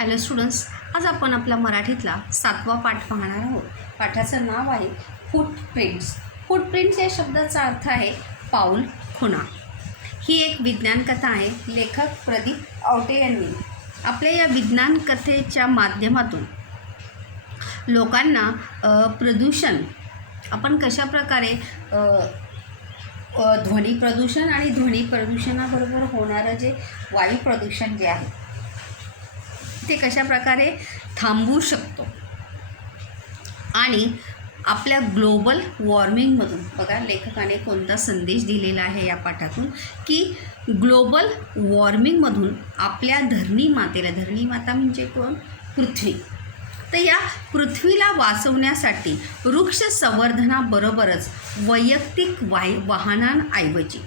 Hello students, आज आपण आपला मराठीतला 7वा पाठ पाहणार आहोत. पाठाचं नाव आहे फूटप्रिंट्स. फूटप्रिंट्स या शब्दाचा अर्थ आहे पाऊल खुणा. ही एक विज्ञान कथा आहे. लेखक प्रदीप आवटे यांनी आपल्या या विज्ञान कथेच्या माध्यमातून लोकांना प्रदूषण आपण कशाप्रकारे ध्वनी प्रदूषण आणि ध्वनी प्रदूषणाबरोबर होणारं जे वायू प्रदूषण जे आहे ते कशाप्रकारे थांबवू शकतो आणि आपल्या ग्लोबल वॉर्मिंगमधून बघा लेखकाने कोणता संदेश दिलेला आहे या पाठातून की ग्लोबल वॉर्मिंगमधून आपल्या धरणी माता म्हणजे कोण? पृथ्वी. तर या पृथ्वीला वाचवण्यासाठी वृक्ष संवर्धनाबरोबरच वैयक्तिक वाहनांऐवजी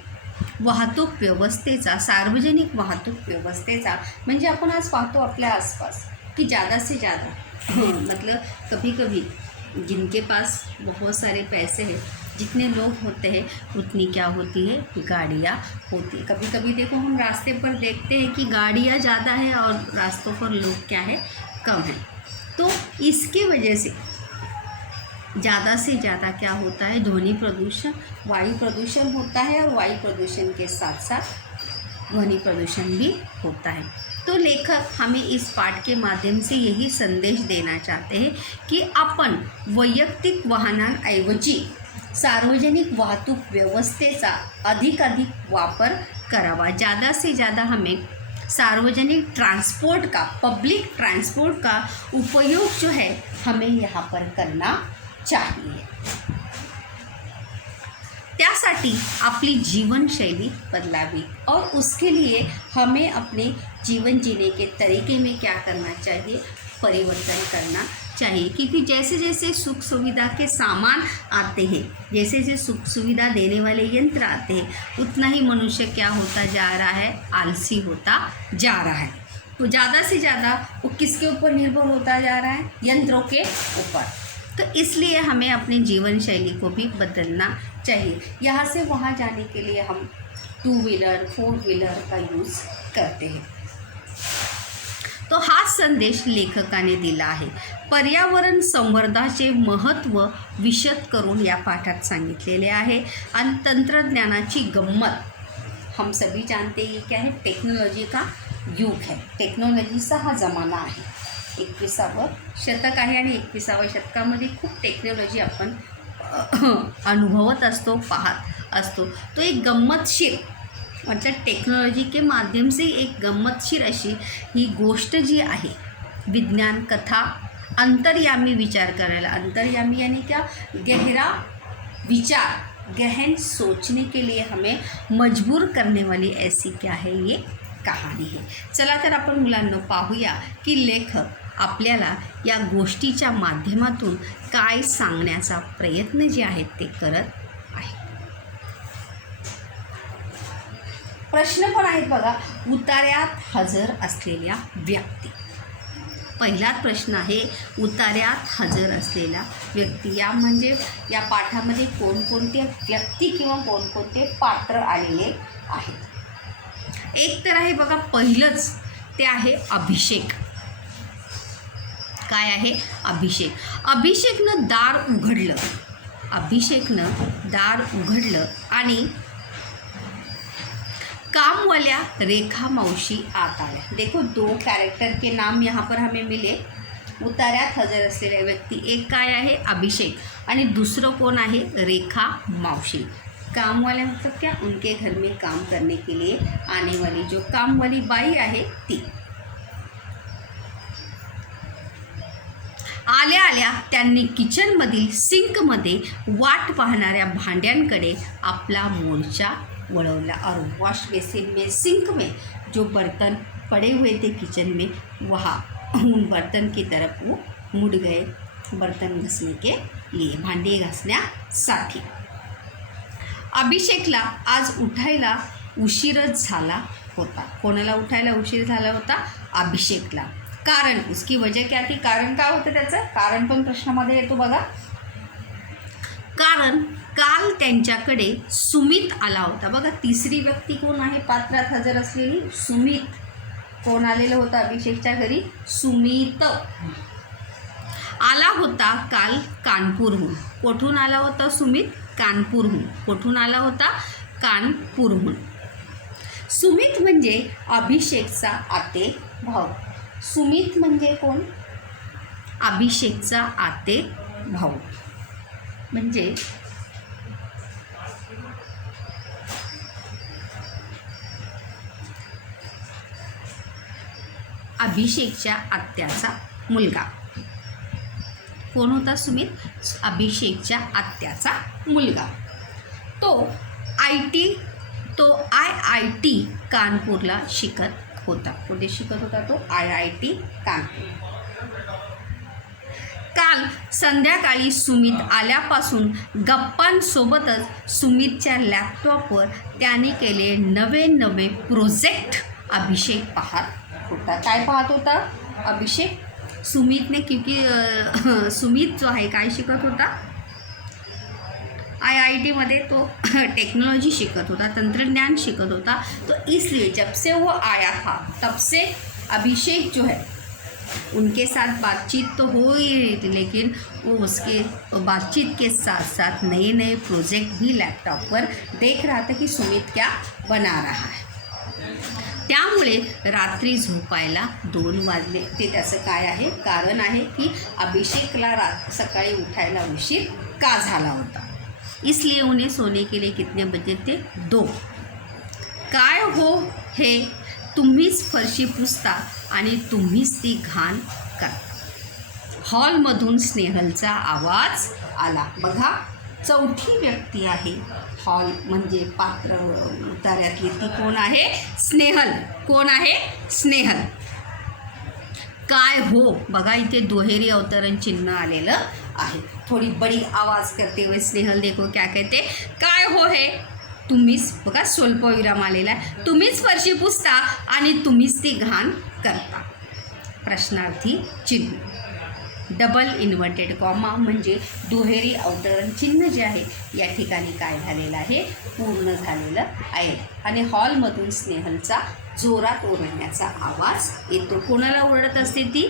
वाहतूक व्यवस्थेचा, सार्वजनिक वाहतूक व्यवस्थेचा म्हणजे आपण आज पाहतो आपल्या आसपास कि ज़्यादा से ज़्यादा मतलब कभी कभी जिनके पास बहुत सारे पैसे हैं, जितने लोग होते हैं उतनी क्या होती है गाड़ियाँ होती है. कभी कभी देखो हम रास्ते पर देखते हैं कि गाड़ियाँ ज़्यादा है और रास्तों पर लोग क्या है कम है. तो इसकी वजह से ज़्यादा से ज़्यादा क्या होता है ध्वनि प्रदूषण, वायु प्रदूषण होता है और वायु प्रदूषण के साथ साथ ध्वनि प्रदूषण भी होता है. तो लेखक हमें इस पाठ के माध्यम से यही संदेश देना चाहते हैं कि आपण वैयक्तिक वाहनांऐवजी सार्वजनिक वाहतूक व्यवस्थेचा अधिकाधिक वापर करावा. ज़्यादा से ज़्यादा हमें सार्वजनिक ट्रांसपोर्ट का, पब्लिक ट्रांसपोर्ट का उपयोग जो है हमें यहाँ पर करना चाहिए. त्यासाठी आपली जीवनशैली बदलावी और उसके लिए हमें अपने जीवन जीने के तरीके में क्या करना चाहिए, परिवर्तन करना चाहिए. क्योंकि जैसे जैसे सुख सुविधा के सामान आते हैं, जैसे जैसे सुख सुविधा देने वाले यंत्र आते हैं, उतना ही मनुष्य क्या होता जा रहा है, आलसी होता जा रहा है. तो ज़्यादा से ज़्यादा वो किसके ऊपर निर्भर होता जा रहा है, यंत्रों के ऊपर. तो इसलिए हमें अपने जीवन शैली को भी बदलना चाहिए. यहाँ से वहाँ जाने के लिए हम 2 व्हीलर 4 व्हीलर का यूज़ करते हैं. तो हा संदेश लेखकाने दिला आहे. पर्यावरण संवर्धनाचे महत्त्व विशद करून या पाठात सांगितलेले आहे. आणि तंत्रज्ञानाची गंमत हम सभी जानते हैं क्या है, टेक्नोलॉजी का युग है, टेक्नॉलॉजीचा हा जमाना आहे. 21वे शतक आहे आणि 21व्या शतकामध्ये खूप टेक्नॉलॉजी आपण अनुभवत असतो, पाहत असतो. तो एक गंमतशीर मतलब टेक्नॉलॉजी के माध्यम से एक गंमतशीर अशी ही गोष्ट जी आहे, विज्ञान कथा अंतर्यामी विचार करायला, अंतर्यामी यानी क्या, गहरा विचार, गहन सोचने के लिए हमें मजबूर करने वाली ऐसी क्या है ये कहाणी है. चला तर आपण मुलांना पाहूया की लेखक आपल्याला या गोष्टीच्या माध्यमातून काय सांगण्याचा प्रयत्न जे आहेत ते करत आहे. प्रश्न पण आहेत बघा. उतार्यात हजर असलेल्या व्यक्ती. पहिलाच प्रश्न आहे उतार्यात हजर असलेला व्यक्ती. या म्हणजे या पाठामध्ये कोणकोणते व्यक्ती किंवा कोणकोणते पात्र आलेले आहेत. एक तर आहे बघा, पहिलंच ते आहे अभिषेक. काय आहे, अभिषेक. अभिषेकनं दार उघडलं, अभिषेकनं दार उघडलं आणि कामवाल्या रेखा मौशी आत आल्या. देखो 2 कैरेक्टर के नाम यहाँ पर हमें मिले. उतार्यात हजर असलेल्या व्यक्ती एक काय आहे, अभिषेक, आणि दुसरं कोण आहे, रेखा मौशी. काम वाले मतलब क्या, उनके घर में काम करने के लिए आने वाली जो काम वाली बाई आहे ती. आल्या आल्या त्यांनी किचनमधील सिंकमध्ये वाट पाहणाऱ्या भांड्यांकडे आपला मोर्चा वळवला. और वॉश बेसिन में, सिंक में जो बर्तन पड़े हुए थे किचन में, वहाँ उन बर्तन की तरफ वो मुड़ गए बर्तन घसने के लिए, भांडे घासण्यासाठी. अभिषेकला आज उठायला उशीरच झाला होता. कोणाला उठायला उशीर झाला होता, अभिषेकला. कारण उसकी वजह क्या थी, कारण काय होतं त्याचं, कारण पण प्रश्नामध्ये येतो बघा. कारण काल त्यांच्याकडे सुमित आला होता. बघा तिसरी व्यक्ती कोण आहे पात्रात हजर असलेली, सुमित. कोण आलेलं होतं अभिषेकच्या घरी? सुमित आला होता काल कानपूरहून. कुठून आला होता सुमित? कानपूरहून. कुठून आला होता? कानपूरहून. सुमित म्हणजे अभिषेकचा आते भाऊ. सुमित म्हणजे कोण? अभिषेकचा आते भाऊ. म्हणजे अभिषेकच्या आत्याचा मुलगा. कोण होता सुमित? अभिषेकच्या आत्याचा मुलगा. तो IIT कानपूरला शिकत होता. कुठे शिकत होता तो? IIT कानपूर. काल संध्याकाळी सुमित आल्यापासून गप्पांसोबतच सुमितच्या लॅपटॉपवर त्याने केले नवे नवे प्रोजेक्ट अभिषेक पाहत होता. काय पाहत होता अभिषेक? सुमितने क्योंकि सुमित जो आहे काय शिकत होता? IIT मध्ये तो टेक्नोलॉजी शिकत होता, तंत्रज्ञान शिकत होता. तो इसलिए जब से वो आया था तब से अभिषेक जो है उनके साथ बातचीत तो हो ही रही थी, लेकिन वो उसके बातचीत के साथ साथ नए नए प्रोजेक्ट भी लैपटॉप पर देख रहा था कि सुमित क्या बना रहा है. त्यामुळे रात्री झोपायला 2 वाजले. ते त्याचं काय आहे? कारण आहे की अभिषेकला सकाळी उठायला उशीर का झाला होता. इसलिए उन्हें सोने के लिए कितने बजे थे? 2. काय हो हे? तुम्हीच फरशी पुसता आणि तुम्हीच ती घाण करता. हॉलमधून स्नेहलचा आवाज आला. बघा, चौथी व्यक्ती आहे. हॉल म्हणजे पात्र उतार्यातली ती कोण आहे? स्नेहल. कोण आहे? स्नेहल. काय हो? बघा इथे दुहेरी अवतरण चिन्ह आलेलं आहे. थोडी बडी आवाज करते हुए स्नेहल देखो क्या कहते? काय हो हे? तुम्हीच, बघा स्वल्पविराम आलेला आहे. तुम्हीच फरशी पुसता आणि तुम्हीच ती घाण करता. प्रश्नार्थी चिन्ह. डबल इन्व्हर्टेड कॉमा म्हणजे दुहेरी अवतरण चिन्ह जे आहे या ठिकाणी काय झालेलं आहे? पूर्ण झालेलं आहे. आणि हॉलमधून स्नेहलचा जोरात ओरडण्याचा आवाज येतो. कोणाला ओरडत असते ती?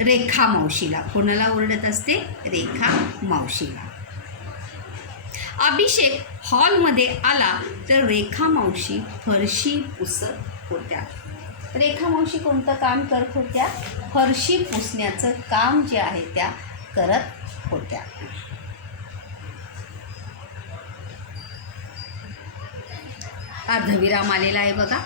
रेखा मावशीला. कोणाला ओरडत असते? रेखा मावशीला. अभिषेक हॉलमध्ये आला तर रेखा मावशी फरशी पुसत होत्या. रेखा मावशी कोणतं काम करत होत्या? फरशी पुसण्याचं काम जे आहे त्या करत होत्या. अर्धविराम आलेला आहे बघा.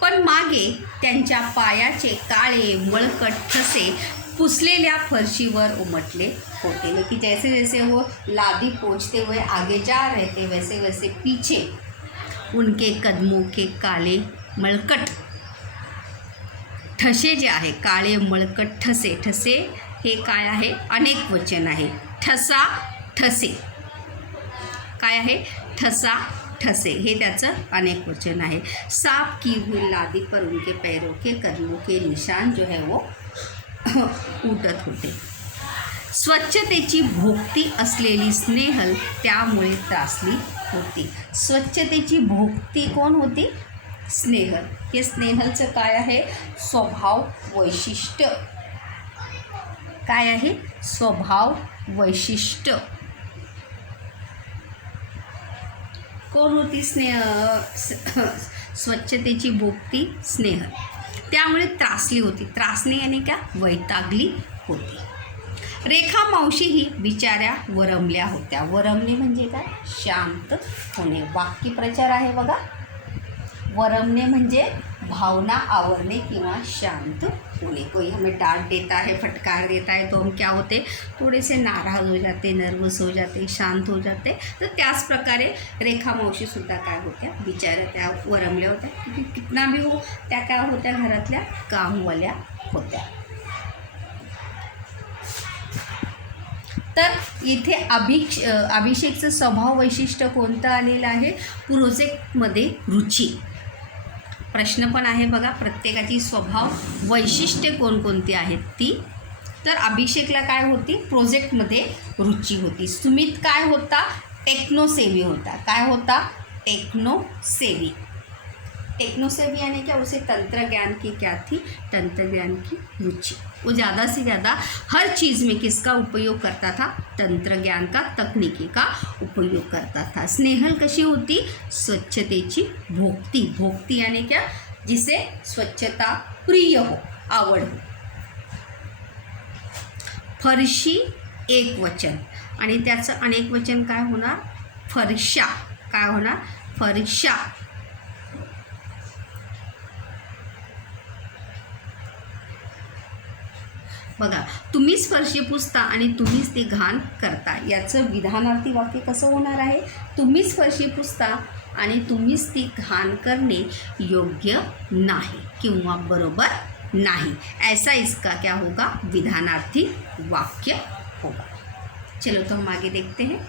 पण मागे त्यांच्या पायाचे काळे मळकट ठसे पुसलेल्या फरशीवर उमटले होते. लेकिन जैसे जैसे वो लादी पोंछते हुए आगे जा रहे थे वैसे वैसे पीछे उनके कदमों के काले मळकट ठसे जे आहे, काळे मळकट ठसे. ठसे हे काय आहे? अनेक वचन आहे. ठसा ठसे काय आहे? ठसा ठसे हे त्याचं अनेक वचन आहे. साफ की हुई लादी पर उनके पैरों के कदमों के निशान जो है वो उठत होते. स्वच्छतेची भोगती असलेली स्नेहल त्यामुळे त्रासली होती. स्वच्छतेची भोगती कोण होती? स्नेहल. हे स्नेहलचं काय आहे? स्वभाव वैशिष्ट्य. काय आहे? स्वभाव वैशिष्ट्य. कोण होती? स्वच्छतेची भोगती स्नेहल. त्यामुळे त्रासली होती. त्रासणे याने क्या? वैतागली होती. रेखा मावशी ही बिचाऱ्या वरमल्या होत्या. वरमणे म्हणजे काय? शांत होणे. वाक्यप्रचार आहे बघा. वरमने म्हणजे भावना आवरणे किंवा शांत होने. कोई हमें डांट देता है, फटकार देता है तो हम क्या होते? थोड़े से नाराज हो जाते, नर्वस हो जाते, शांत हो जाते. तर त्याच प्रकारे रेखा मावशीसुद्धा काय होत्या? बिचाऱ्या त्या वरमल्या होत्या. क्योंकि कितना भी हो त्या काय होत्या? घरातल्या कामवाल्या होत्या. तर इथे अभिषेकचं स्वभाव वैशिष्ट्य कोणतं आलेलं आहे? प्रोजेक्टमध्ये रुची. प्रश्न पण आहे बघा. प्रत्येकाची स्वभाव वैशिष्ट्ये कोणकोणती आहेत ती. तर अभिषेकला काय होती? प्रोजेक्टमध्ये रुची होती. सुमित काय होता? टेक्नोसेवी होता. काय होता? टेक्नोसेवी. टेक्नो सेवी यानी क्या, उसे तंत्र ज्ञान की क्या थी, तंत्र ज्ञान की रुचि। वो ज़्यादा से ज़्यादा हर चीज़ में किसका उपयोग करता था, तंत्र ज्ञान का, तकनीकी का उपयोग करता था। स्नेहल कशी होती, स्वच्छतेची भोक्ती, भोक्ती यानी क्या, जिसे स्वच्छता प्रिय हो, आवड हो। फरशी एक वचन आणि त्याचं अनेक वचन काय होणार, फरशा, काय होणार, फरशा। बघा, तुम्हीच फरशी पुसता आणि तुम्हीच ती घाण करता, याचं विधानार्थी वाक्य कसं होणार आहे, तुम्हीच फरशी पुसता आणि तुम्हीच ती घाण करणे योग्य नाही किंवा बरोबर नहीं, ऐसा इसका क्या होगा, विधानार्थी वाक्य होगा। चलो तो हम आगे देखते हैं।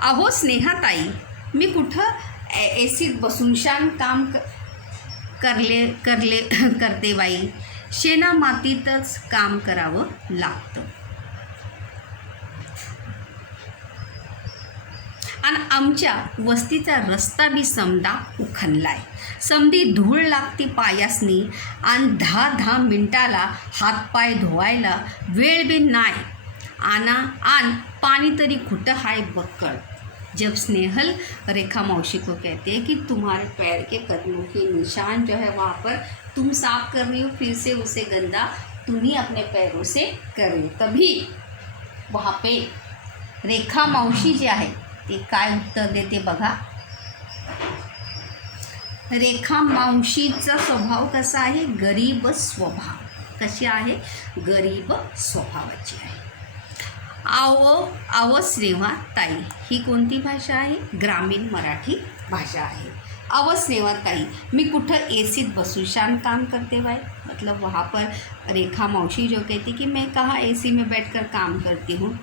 अहो स्नेहाताई, मी कुठं एसीत बसून शान काम करते बाई, शेणा मातीतच काम करावं लागतं। आणि आमच्या वस्तीचा रस्ता बी समदा उखणलाय, समधी धूळ लागती पायासनी आणि 10 मिनिटाला हातपाय धुवायला वेळ बी नाही, आन पानी तरी कुठं हाय बक्कळ। जब स्नेहल रेखा मौसी को कहते हैं कि तुम्हारे पैर के कदमों के निशान जो है वहाँ पर तुम साफ कर रही हो, फिर से उसे गंदा तुम्ही अपने पैरों से कर रही हो, तभी वहाँ पे रेखा मौसी जे आहे ते काय उत्तर देते बघा। रेखा मावशीचा स्वभाव कसा आहे, गरीब स्वभाव, कशी आहे, गरीब स्वभावाची आहे। आव स्नेहा ताई, ही कोणती भाषा आहे, ग्रामीण मराठी भाषा आहे। आव स्नेहा ताई, मी कुठं एसीत बसून शान काम करते भाई, मतलब वहाँ पर रेखा मौसी जो कहती कि मैं कहाँ एसी में बैठकर काम करती हूँ,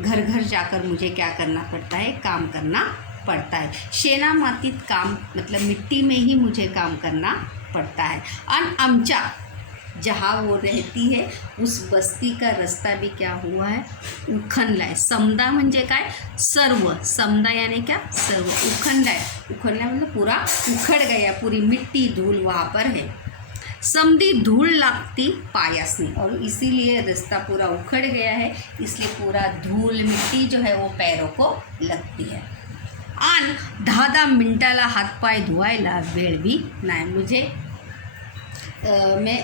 घर घर जाकर मुझे क्या करना पड़ता है, काम करना पड़ता है। शेना मातीत काम मतलब मिट्टी में ही मुझे काम करना पड़ता है। और आमचा जहाँ वो रहती है उस बस्ती का रास्ता भी क्या हुआ है, उखणला है। समदा म्हणजे काय, सर्व, समदा यानी क्या, सर्व, उखणला है, उखणला मतलब पूरा उखड़ गया, पूरी मिट्टी धूल वहाँ पर है। समधी धूल लागती पायासनी, और इसीलिए रास्ता पूरा उखड़ गया है, इसलिए पूरा धूल मिट्टी जो है वो पैरों को लगती है। आन 10 मिनिटाला हातपाय धुवायला वेळ भी नहीं, मुझे मैं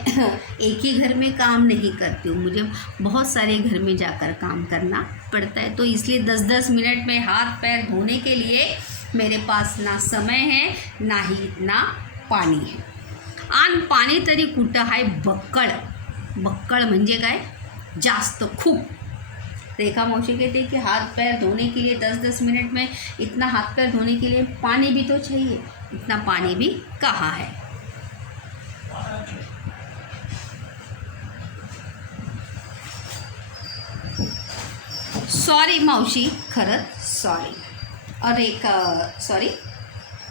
एक ही घर में काम नहीं करती हूँ, मुझे बहुत सारे घर में जाकर काम करना पड़ता है, तो इसलिए 10-10 मिनट में हाथ पैर धोने के लिए मेरे पास ना समय है ना ही इतना पानी है। आन पाणी तरी कुठं आहे बक्कळ, बक्कळ म्हणजे काय, जास्त, खूप। रेखा मौसी कहते हैं कि हाथ पैर धोने के लिए 10-10 मिनट में इतना हाथ पैर धोने के लिए पानी भी तो चाहिए, इतना पानी भी कहाँ है। सॉरी मौसी, खरंच सॉरी। और एक सॉरी,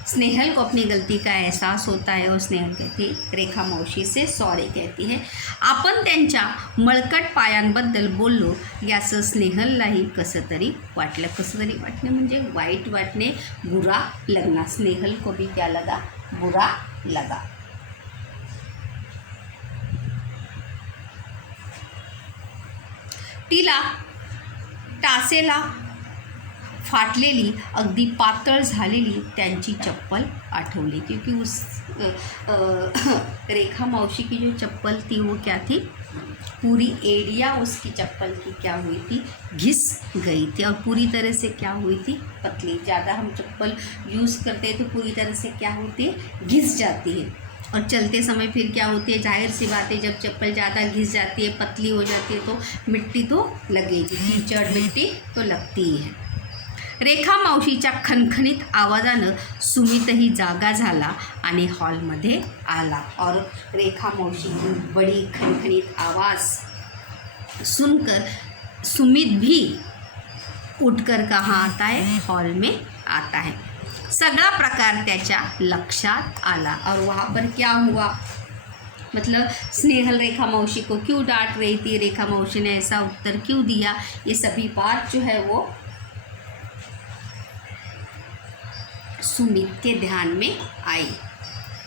स्नेहल को अपनी गलती का एहसास होता है और स्नेहल कहती, रेखा मौसी से सॉरी कहती है। आपण त्यांच्या मळकट पायांबद्दल बोललो याचं स्नेहललाही कसं तरी वाटलं, कसं तरी वाटणे म्हणजे वाईट वाटणे, बुरा लगना। स्नेहल को भी क्या लगा, बुरा लगा। तिला टासेला फाटलेली, अगदी पातळ झालेली त्यांची चप्पल आठवली, क्योंकि उस रेखा मौसी की जो चप्पल थी वो क्या थी, पूरी एड़िया उसकी चप्पल की क्या हुई थी, घिस गई थी, और पूरी तरह से क्या हुई थी, पतली। ज़्यादा हम चप्पल यूज़ करते हैं तो पूरी तरह से क्या होती है, घिस जाती है, और चलते समय फिर क्या होती है, जाहिर सी बात है, जब चप्पल ज़्यादा घिस जाती है, पतली हो जाती है, तो मिट्टी तो लगेगी, कीचड़ मिट्टी तो लगती ही है। रेखा मावशीच्या खणखणीत आवाजानं सुमितही जागा झाला आणि हॉलमध्ये आला, और रेखा मौसी की बड़ी खणखणीत आवाज़ सुनकर सुमित भी उठकर कहाँ आता है, हॉल में आता है। सगळा प्रकार त्याच्या लक्षात आला, और वहाँ पर क्या हुआ, मतलब स्नेहल रेखा मौसी को क्यों डांट रही थी, रेखा मौसी ने ऐसा उत्तर क्यों दिया, ये सभी बात जो है वो सुमित के ध्यान में आई।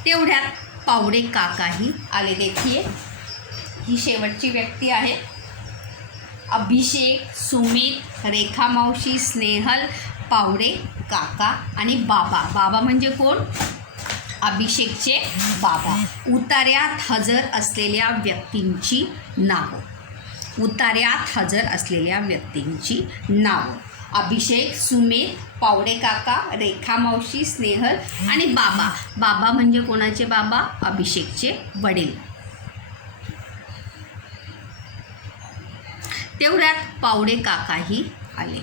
तेवढ्यात पावडे काकाही आले। देखिए ही शेवटची व्यक्ती आहे। अभिषेक, सुमित, रेखा मावशी, स्नेहल, पावडे काका आणि बाबा। बाबा म्हणजे कोण? अभिषेकचे बाबा। उतार्यात हजर असलेल्या व्यक्तींची नावं। उतार्यात हजर असलेल्या व्यक्तींची नावं: अभिषेक, सुमित, पावडे काका, रेखा मावशी, स्नेहल आणि बाबा। बाबा म्हणजे कोणाचे बाबा? अभिषेकचे वडील। तेवढ्यात पावडे काकाही आले,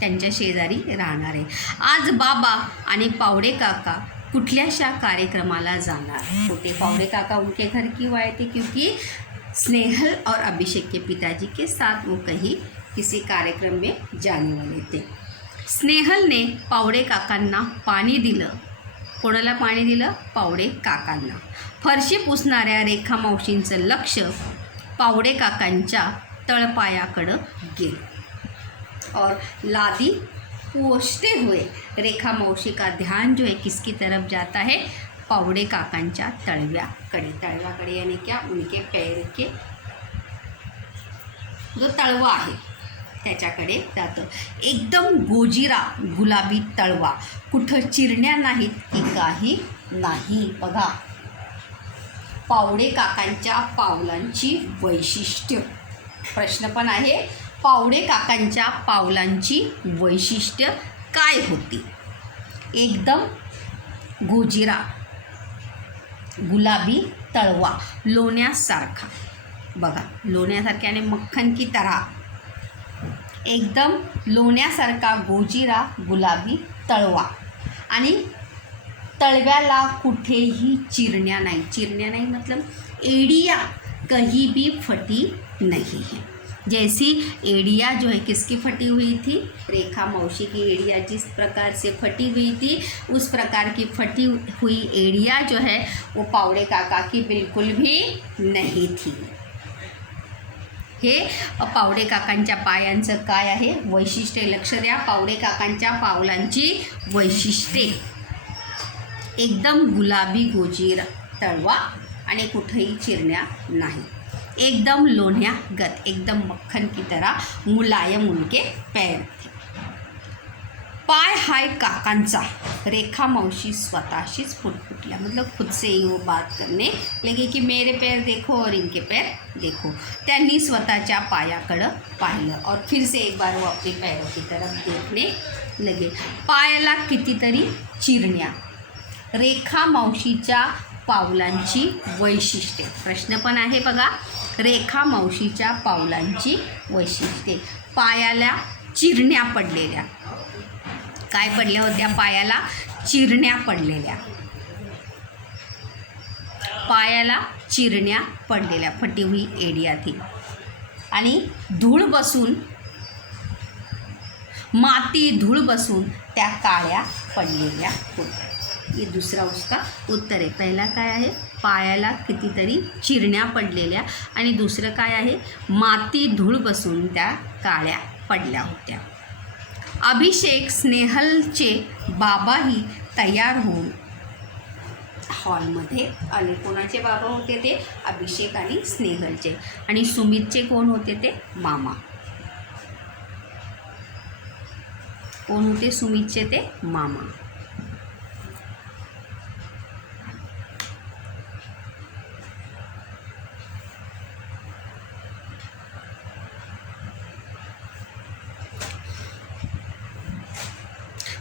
त्यांच्या शेजारी राहणारे। आज बाबा आणि पावडे काका कुठल्याशा कार्यक्रमाला जाणार होते। पावडे काका उनके घर क्यों आए थे? क्योंकि स्नेहल और अभिषेक के पिताजी के साथ वो कहीं किसी कार्यक्रम में जाने वाले थे। स्नेहल ने पावडे काकांना पाणी दिलं। कोणाला पाणी दिलं? पावडे काकांना। फरशी पुसणाऱ्या रेखा मावशींचं लक्ष पावडे काकांच्या तळपायाकडं गेलं और लादी पोछते हुए रेखा मौसी का ध्यान जो है किसकी तरफ जाता है? पावडे काकांच्या तळव्याकडे। तळव्याकडे यानी क्या? उनके पैर के जो तळवा आहे त्याच्याकडे जातं। एकदम गोजिरा गुलाबी तळवा, कुठं चिरण्या नाहीत की काही नाही। बघा पावडे काकांच्या पावलांची वैशिष्ट्य, प्रश्न पण आहे, पावडे काकांच्या पावलांची वैशिष्ट्य काय होती? एकदम गोजिरा गुलाबी तळवा, लोण्यासारखा। बघा लोण्यासारख्या आणि मक्खन की तरह, एकदम लोण्यासारखा गोजिरा गुलाबी तळवा आणि तळव्याला कुठेही चिरण्या नाही। चिरण्या नाही मतलब एड़िया कहीं भी फटी नहीं है। जैसी एड़िया जो है किसकी फटी हुई थी? रेखा मौसी की एड़िया जिस प्रकार से फटी हुई थी उस प्रकार की फटी हुई एड़िया जो है वो पावडे काका की बिल्कुल भी नहीं थी। हे पावडे काकांच्या पायांचं काय आहे? वैशिष्ट्य। लक्ष द्या, पावडे काकांच्या पावलांची वैशिष्ट्ये: एकदम गुलाबी गोजीर तळवा आणि कुठेही चिरण्या नाही, एकदम लोण्यागत, एकदम मक्खन की तरह मुलायम उनके पैर थे। पाय हाय काकांचा, रेखा मौसी स्वतःशीच फुटफुटल्या, मतलब खुद से ही वो बात करने लगे कि मेरे पैर देखो और इनके पैर देखो। त्यांनी स्वतःच्या पायाकडं पाहिलं और फिर से एक बार वो अपने पैरों की तरफ देखने लगे। पायाला कितीतरी चिरण्या, रेखा मावशीच्या पावलांची वैशिष्ट्ये, प्रश्न पण आहे बघा, रेखा मावशीच्या पावलांची वैशिष्ट्ये। पायाला चिरण्या पडलेल्या, काय पडल्या होत्या? पायाला चिरण्या पडलेल्या, पायाला चिरण्या पडलेल्या, फटी हुई एडिया थी आणि धूळ बसून, माती धूळ बसून त्या काळ्या पडलेल्या होत्या। ये दूसरा उसका उत्तर आहे। पहिला काय आहे? पायाला कितीतरी चिरण्या पडलेल्या आणि दुसरं काय आहे? माती धूळ बसून त्या काळ्या पडल्या होत्या। अभिषेक स्नेहलचे बाबाही तयार होऊन हॉलमध्ये आले। कोणाचे बाबा होते ते? अभिषेक आणि स्नेहलचे। आणि सुमितचे कोण होते ते? मामा। कोण होते सुमितचे? ते मामा।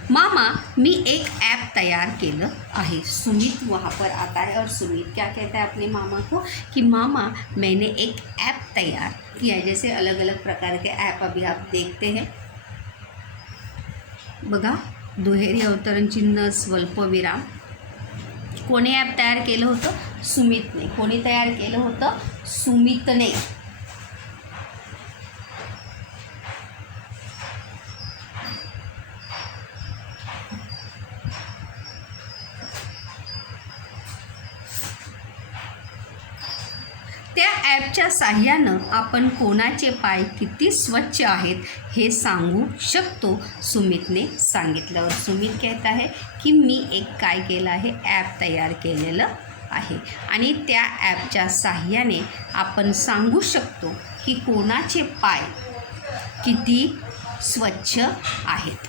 मामा मी एक ऐप तैयार केलं आहे। सुमित वहाँ पर आता है और सुमित क्या कहता है अपने मामा को कि मामा मैंने एक ऐप तैयार किया है। जैसे अलग अलग प्रकार के ऐप अभी आप देखते हैं बघा, दुहेरी अवतरण चिन्ह, स्वल्पविराम। कोणी ॲप तयार केलं होतं? सुमितने। कोणी तयार केलं होतं? सुमितने। त्या ॲपच्या साहाय्यानं आपण कोणाचे पाय किती स्वच्छ आहेत हे सांगू शकतो, सुमितने सांगितलं. और सुमित कहता है की मी एक काय केलं आहे, ॲप तयार केलेलं आहे आणि त्या ॲपच्या साहाय्याने आपण सांगू शकतो की कोणाचे पाय किती स्वच्छ आहेत.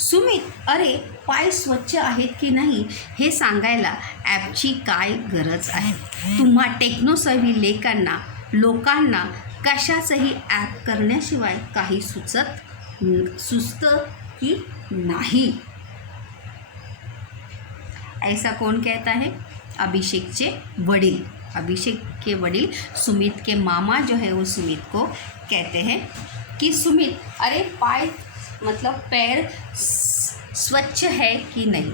सुमित, अरे पाय स्वच्छ आहेत की नाही हे सांगायला ॲपची काय गरज आहे. तुम्हा टेक्नोसेव्ही लोकांना कशाचंही ॲप करण्याशिवाय काही सुचतं की नाही. ऐसा कौन कहता है? अभिषेक के वडील सुमित के मामा जो है वो सुमित को कहते हैं कि सुमित, अरे पाय मतलब पैर स्वच्छ है की नहीं.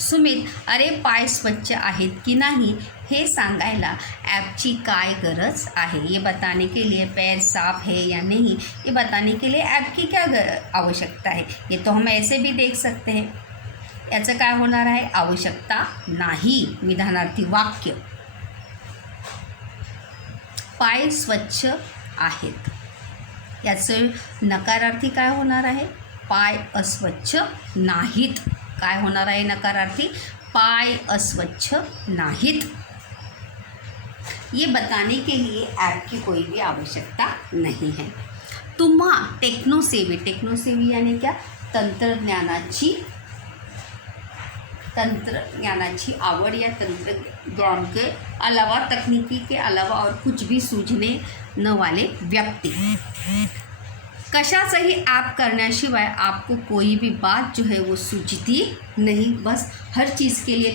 सुमित, अरे पाय स्वच्छ आहेत की नाही हे सांगायला ॲपची काय गरज आहे. ये बताने के लिए पैर साफ है या नहीं, ये बताने के लिए ऐप की क्या आवश्यकता है. ये तो हम ऐसे भी देख सकते हैं. याचं काय होणार आहे, आवश्यकता नाही. विधानार्थी वाक्य. पाय स्वच्छ आहेत, याचं नकारार्थी काय होणार आहे, पाय अस्वच्छ नाहीत. काय होणार आहे नकारार्थी, पाय अस्वच्छ नाहीत. ये बताने के लिए ऐप की कोई भी आवश्यकता नहीं है. तुम्हा टेक्नोसेवी यानी क्या, तंत्रज्ञानाची आवड या तंत्रज्ञान के अलावा, तकनीकी के अलावा और कुछ भी सूझने न वाले व्यक्ति. कशाचंही ऐप करण्याशिवाय आपको कोई भी बात जो है वो सूझती नहीं. बस हर चीज़ के लिए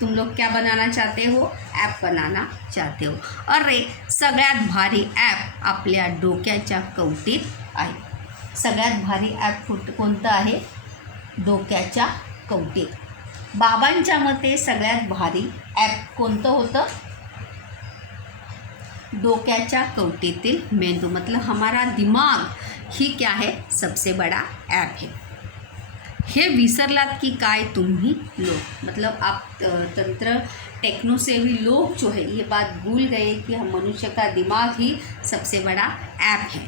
तुम लोग क्या बनाना चाहते हो, ऐप बनाना चाहते हो. अरे सगळ्यात भारी ॲप आपल्या डोक्याच्या कवटीत आहे. सगळ्यात भारी ॲप कोणतं आहे, डोक्याच्या कवटीत. बाबांच्या मते सगळ्यात भारी ॲप कोणतं होतं, डोक्याच्या कवटीतील मेंदू. मतलब हमारा दिमाग ही क्या है, सबसे बड़ा ऐप है. हे विसरलात की काय तुम्ही लोग. मतलब आप टेक्नोसेवी लोग जो है ये बात भूल गए कि हम मनुष्य का दिमाग ही सबसे बड़ा ऐप है.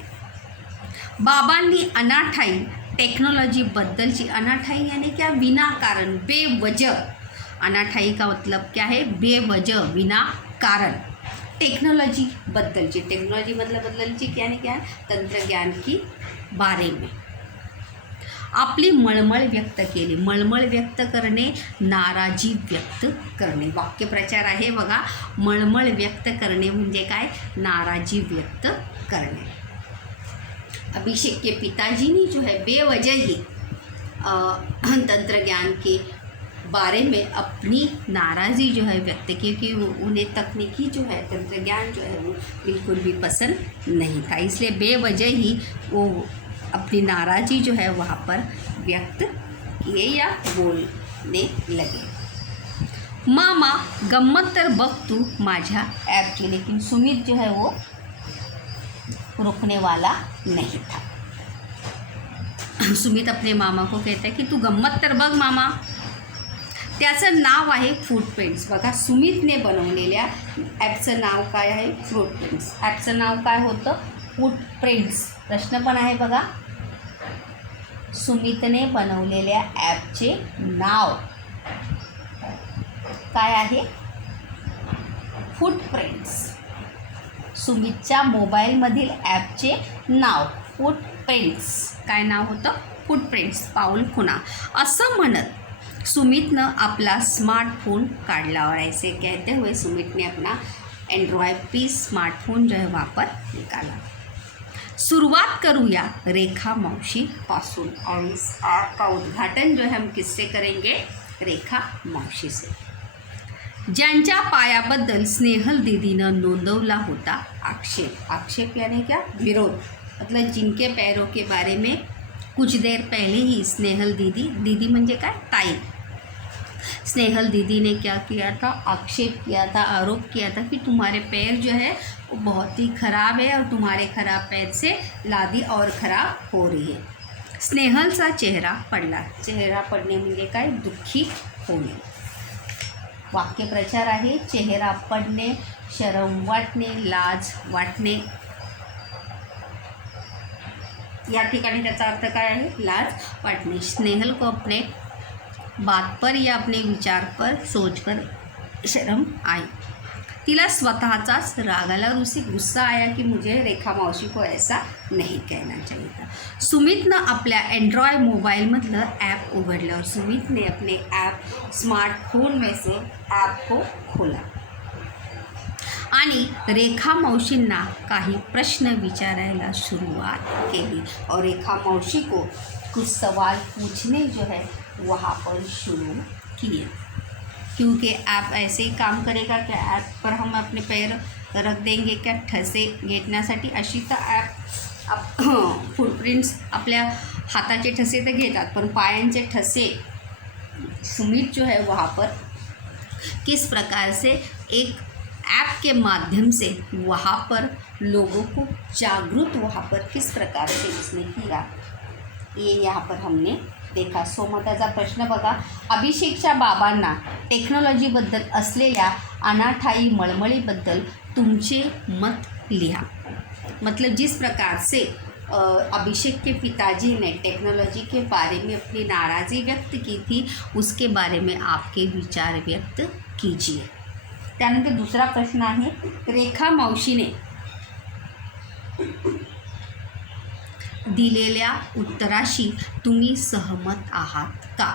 बाबांनी अनाठाई टेक्नॉलॉजीबद्दलची, अनाठाई यानी क्या, विनाकारण, बेवजह. अनाठाई का मतलब क्या है, बेवजह, विनाकारण. टेक्नोलॉजी मतलब बदलची यानी क्या है, तंत्रज्ञान की बारे में आपली मळमळ व्यक्त केली. मळमळ व्यक्त करणे, नाराजी व्यक्त करणे. वाक्यप्रचार आहे बघा. मळमळ व्यक्त करणे म्हणजे काय, नाराजी व्यक्त करणे. अभिषेक के पिताजी ने जो है बेवजह ही तंत्रज्ञान के बारे में अपनी नाराज़ी जो है व्यक्त की, क्योंकि उन्हें तकनीकी जो है, तंत्रज्ञान जो है वो बिल्कुल भी पसंद नहीं था. इसलिए बेवजह ही वो अपनी नाराज़ी जो है वहाँ पर व्यक्त किए या बोलने लगे. मामा गम्मत तर बघ तू माझ्या ॲपची. लेकिन सुमित जो है वो रुकने वाला नहीं था. सुमित अपने मामा को कहता है की तू गम्मत तर बघ मामा. त्याचं नाव आहे फूटप्रिंट्स. बघा, सुमितने बनवलेल्या ॲपचं नाव काय आहे, फूटप्रिंट्स. ॲपचं नाव काय होतं, फूटप्रिंट्स. प्रश्न पण आहे बघा, सुमितने बनवलेल्या ॲपचे नाव काय आहे, फूटप्रिंट्स. सुमितच्या मोबाईलमधील ॲपचे नाव फूटप्रिंट्स. काय नाव होतं, फूटप्रिंट्स, पाऊल खुणा. असं म्हणत सुमितनं आपला स्मार्टफोन काढला. और ऐसे कहते हुए सुमित ने अपना एंड्रॉयड पी स्मार्टफोन जो है वहाँ पर निकाला. शुरुआत करूया रेखा मौसी पासून. और इस ऐप का उद्घाटन जो है हम किससे करेंगे, रेखा मौसी से. ज्यांच्या पायाबद्दल स्नेहल दीदीनं नोंदवला होता आक्षेप. आक्षेप यानी क्या, विरोध. मतलब जिनके पैरों के बारे में कुछ देर पहले ही स्नेहल दीदी म्हणजे काय, ताई. स्नेहल दीदी ने क्या किया था, आक्षेप किया था, आरोप किया था कि तुम्हारे पैर जो है वो बहुत ही ख़राब है और तुम्हारे ख़राब पैर से लादी और ख़राब हो रही है. स्नेहलचा चेहरा पडला. चेहरा पडणे म्हणजे काय? दुःखी होणे. वाक्यप्रचार आहे. चेहरा पडणे, शरम वाटणे, लाज वाटणे. या ठिकाणी त्याचा अर्थ काय आहे? लाज वाटणे. स्नेहल को अपने बात पर या अपने विचार पर सोच कर शर्म आई. तिला स्वतःचाच राग आला और उसे गुस्सा आया की मुझे रेखा मौसी को ऐसा नहीं कहना चाहिए था. सुमितनं आपल्या अँड्रॉइड मोबाईलमधलं ॲप उघडलं और सुमित ने अपने ॲप स्मार्टफोन में से ॲप को खोला आणि रेखा मौशींना काही प्रश्न विचारायला सुरुवात केली और रेखा मौसी को कुछ सवाल पूछने जो है वहाँ पर शुरू किए. क्योंकि ऐप ऐसे ही काम करेगा क्या? ऐप पर हम अपने पैर रख देंगे क्या ठसे घेण्यासाठी? अशी तर ॲप फुटप्रिंट्स आपल्या हाताचे ठसे तर घेतात, पण पायांचे ठसे सुमित जो है वहाँ पर किस प्रकार से एक ऐप के माध्यम से वहाँ पर लोगों को जागरूक वहाँ पर किस प्रकार से उसने किया, ये यहाँ पर हमने देखा. सोमताचा प्रश्न बघा. अभिषेकच्या बाबांना टेक्नॉलॉजीबद्दल असलेल्या अनाठाई मळमळीबद्दल तुमचे मत लिहा. मतलब जिस प्रकार से अभिषेक के पिताजी ने टेक्नोलॉजी के बारे में अपनी नाराज़ी व्यक्त की थी, उसके बारे में आपके विचार व्यक्त कीजिए. त्यानंतर दूसरा प्रश्न आहे. रेखा मौशीने दिलेल्या उत्तराशी तुम्ही सहमत आहात का?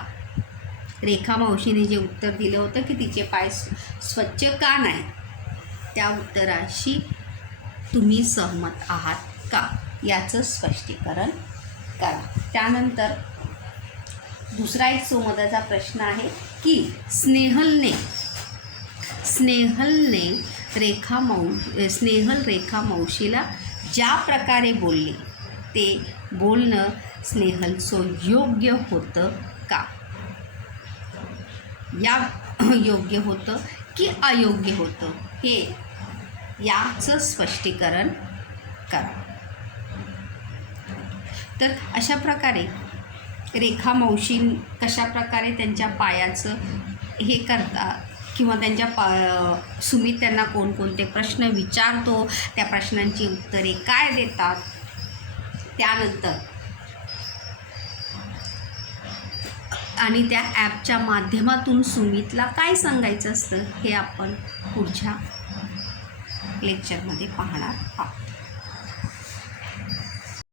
रेखा मावशीने जे उत्तर दिलं होतं की तिचे पाय स्वच्छ का नाही, त्या उत्तराशी तुम्ही सहमत आहात का, याचं स्पष्टीकरण करा. त्यानंतर दुसरा एक सोमताचा प्रश्न आहे की स्नेहल रेखा मौशीला ज्या प्रकारे बोलली ते बोलणं स्नेहलचं योग्य होतं का? या योग्य होतं की अयोग्य होतं, हे याचं स्पष्टीकरण करा. तर अशा प्रकारे रेखा मौशी कशा प्रकारे त्यांच्या पायाचं हे करतात किंवा त्यांच्या सुमित त्यांना कोणकोणते प्रश्न विचारतो, त्या प्रश्नांची उत्तरे काय देतात, त्यानंतर आणि त्या ॲपच्या माध्यमातून सुमितला काय सांगायचं असतं हे आपण पुढच्या लेक्चरमध्ये पाहणार आहोत.